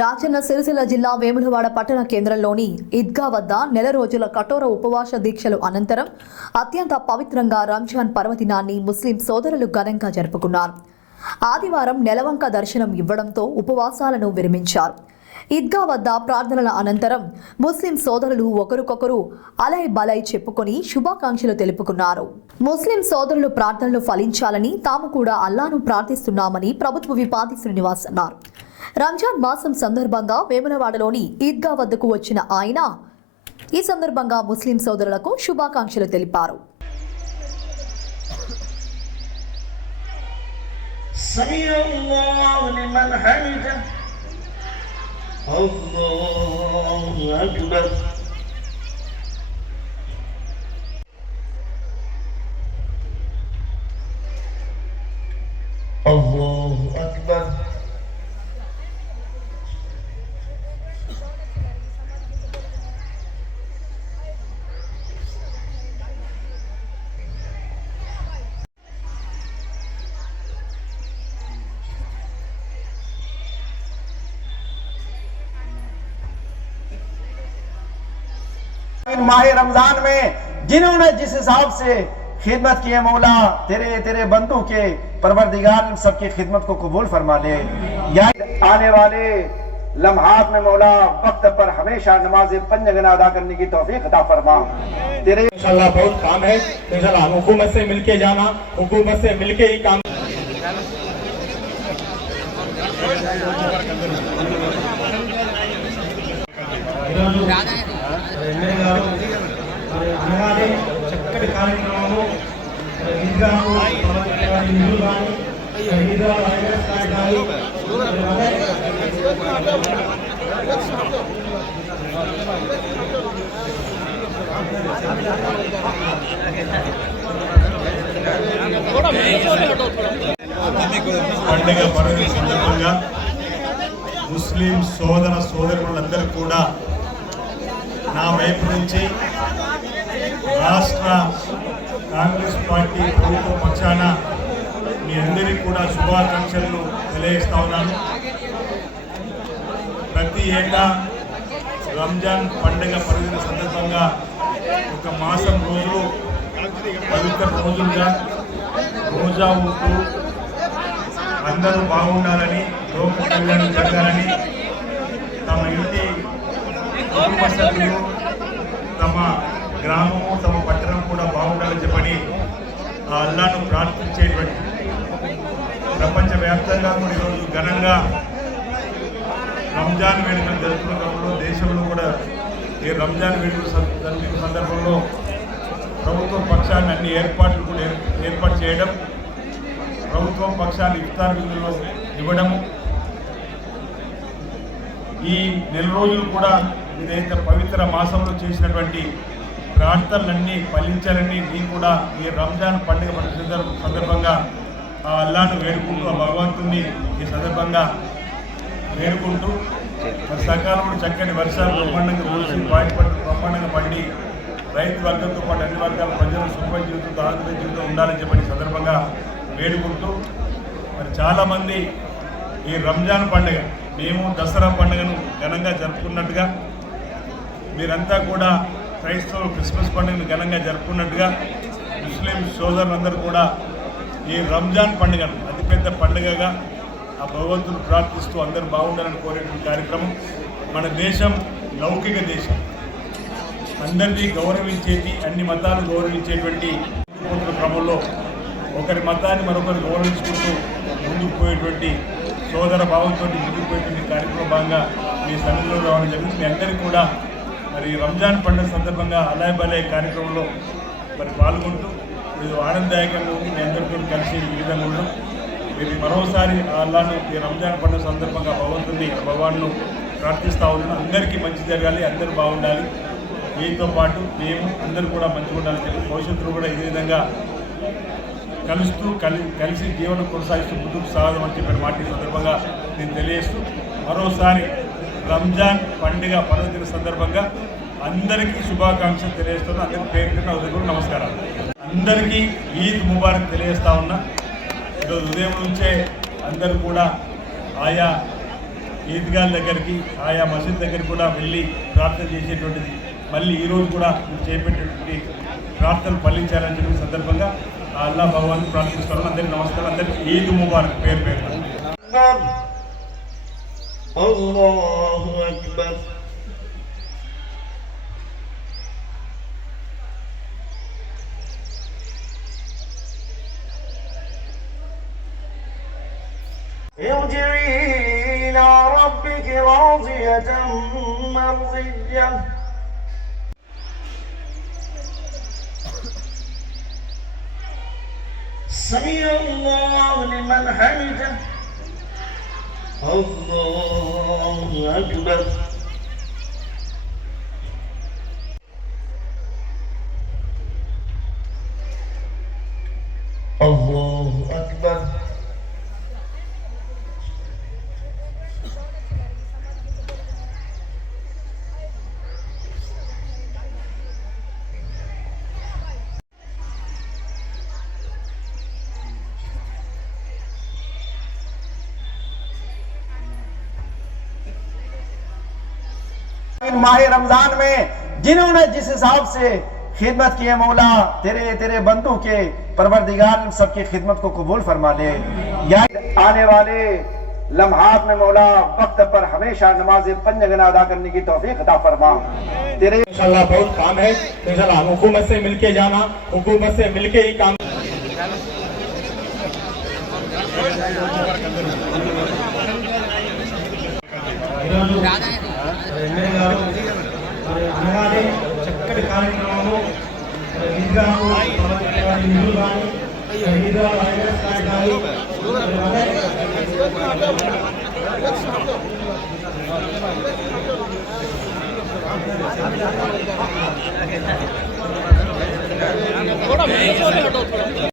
రాజన్న సిరిసిల్ల జిల్లా వేములవాడ పట్టణ కేంద్రంలోని ఈద్గా వద్ద నెల రోజుల కఠోర ఉపవాస దీక్షలు అనంతరం అత్యంత పవిత్రంగా రంజాన్ పర్వదినాన్ని ముస్లిం సోదరులు ఘనంగా జరుపుకున్నారు. ఆదివారం నెలవంక దర్శనం ఇవ్వడంతో ఉపవాసాలను విరమించారు. ఈద్గా వద్ద ప్రార్థనల అనంతరం ముస్లిం సోదరులు ఒకరికొకరు అలై బలై చెప్పుకొని శుభాకాంక్షలు తెలుపుకున్నారు. ముస్లిం సోదరులు ప్రార్థనలు ఫలించాలని తాము కూడా అల్లాను ప్రార్థిస్తున్నామని ప్రభుత్వ విపాది శ్రీనివాస్ అన్నారు. రంజాన్ మాసం సందర్భంగా వేములవాడలోని ఈద్గా వద్దకు వచ్చిన ఆయన ఈ సందర్భంగా ముస్లిం సోదరులకు శుభాకాంక్షలు తెలిపారు. Allahu Akbar. माह रमजान में जिन्होंने जिस हिसाब से खिदमत की है मौला तेरे बंदों के परवरदिगार सबकी खिदमत को कबूल फरमा ले। या आने वाले लम्हात में मौला वक्त पर हमेशा नमाज पंजगना अदा करने की तौफीक अता फरमा। तेरे इंशाल्लाह बहुत काम है, इंशाल्लाह हुकूमत से मिलके जाना, हुकूमत से मिलके ही काम చక్కటి కార్యక్రమము పండుగ పర్వదిన సందర్భంగా ముస్లిం సోదర సోదరులందరూ కూడా నా వైపు నుంచి రాష్ట్ర కాంగ్రెస్ పార్టీ ప్రభుత్వ పక్షాన మీ అందరికీ కూడా శుభాకాంక్షలను తెలియజేస్తా ఉన్నాను. ప్రతి ఏటా రంజాన్ పండుగ పర్వదిన సందర్భంగా ఒక మాసం రోజులు పవిత్ర రోజులుగా రోజా ఉంటూ అందరూ బాగుండాలని, లోక కళ్యాణం జరగాలని, తమ ఇంటి కుటుంబ సభ్యులు, తమ గ్రామము, తమ పట్టణం కూడా బాగుండాలని చెప్పని ఆ అల్లాను ప్రార్థించేటువంటి ప్రపంచవ్యాప్తంగా కూడా ఈరోజు ఘనంగా రంజాన్ వేడుకలు జరుపుకున్న క్రమంలో దేశంలో కూడా ఈ రంజాన్ వేడుకలు జరుపుకున్న సందర్భంలో ప్రభుత్వ పక్షాన్ని అన్ని ఏర్పాట్లు కూడా ఏర్పాటు చేయడం, ప్రభుత్వం పక్షాన్ని ఇఫ్తార్ విధుల్లో ఇవ్వడము, ఈ నెల రోజులు కూడా ఇదైతే పవిత్ర మాసంలో చేసినటువంటి ప్రార్థనలన్నీ ఫలించాలని నేను కూడా ఈ రంజాన్ పండుగ సందర్భంగా ఆ అల్లాను వేడుకుంటూ, ఆ భగవంతుని ఈ సందర్భంగా వేడుకుంటూ సకాలంలో చక్కని వర్షాలు బ్రహ్మాండంగా కురిసి వాటి పంట బ్రహ్మాండంగా పండి రైతు వర్గంతో పాటు అన్ని వర్గాల ప్రజలు సుఖ జీవితంతో ఆనంద జీవితం ఉండాలని చెప్పని సందర్భంగా వేడుకుంటూ, మరి చాలామంది ఈ రంజాన్ పండుగ మేము దసరా పండుగను ఘనంగా జరుపుకున్నట్టుగా, మీరంతా కూడా క్రైస్తవులు క్రిస్మస్ పండుగను ఘనంగా జరుపుకున్నట్టుగా ముస్లిం సోదరులందరూ కూడా ఈ రంజాన్ పండుగను అతిపెద్ద పండుగగా ఆ భగవంతుని ప్రార్థిస్తూ అందరూ బాగుండాలని కోరేటువంటి కార్యక్రమం. మన దేశం లౌకిక దేశం, అందరినీ గౌరవించేది, అన్ని మతాలు గౌరవించేటువంటి క్రమంలో ఒకరి మతాన్ని మరొకరు గౌరవించుకుంటూ ముందుకు పోయేటువంటి సోదర భావంతో ముందుకు పోయేటువంటి కార్యక్రమం భాగంగా మీ సన్నిధిలో రావడం జరిగింది. మీ అందరికీ కూడా మరి రంజాన్ పండుగ సందర్భంగా అలాయ్ బలాయ్ కార్యక్రమంలో మరి పాల్గొంటూ ఇది ఆనందదాయకంగా ఉంది. మీ అందరితో కలిసి ఈ విధంగా ఉండడం, మీరు మరోసారి అల్లాను ఈ రంజాన్ పండుగ సందర్భంగా భగవాన్ను ప్రార్థిస్తూ ఉన్నాను. అందరికీ మంచి జరగాలి, అందరూ బాగుండాలి, మీతో పాటు మేము అందరూ కూడా మంచిగా ఉండాలని చెప్పి భవిష్యత్తులో కూడా ఇదే విధంగా కలుస్తూ కలిసి జీవనం కొనసాగిస్తూ ముందుకు సాగమని చెప్పిన మాట ఈ సందర్భంగా నేను తెలియజేస్తూ, మరోసారి రంజాన్ పండుగ పర్వదిన సందర్భంగా అందరికీ శుభాకాంక్షలు తెలియజేస్తున్నా. అందరికీ పేరు నమస్కారాలు. అందరికీ ఈద్ ముబారక్ తెలియజేస్తా ఉన్నా. ఈరోజు ఉదయం నుంచే అందరూ కూడా ఆయా ఈద్గాల దగ్గరికి ఆయా మసీద్ దగ్గరికి కూడా వెళ్ళి ప్రార్థన చేసేటువంటిది మళ్ళీ ఈరోజు కూడా మీరు చేపట్టేటువంటి ప్రార్థనలు ఫలించాలని చెప్పిన సందర్భంగా ఆ అల్లా భగవాన్ ప్రార్థిస్తున్నాను. అందరికీ నమస్కారం. అందరికీ ఈద్ ముబారక్ పేరు పేరు. అల్లాహు అక్బర్. ارجعي إلى ربك راضية مرضية. سمع الله لمن حمده. الله أكبر. الله أكبر. इन माह रमजान में जिन्होंने जिस हिसाब से खिदमत की है मौला तेरे बंदों के परवरदिगार सबकी खिदमत को कबूल फरमा ले। या आने वाले लम्हात में मौला वक्त पर हमेशा नमाज पंजगना अदा करने की तौफीक अता फरमा। तेरे इंशाल्लाह बहुत काम है, इंशाल्लाह हुकूमत से मिलके जाना, हुकूमत से मिलके ही काम। చక్కటి కార్యక్రమము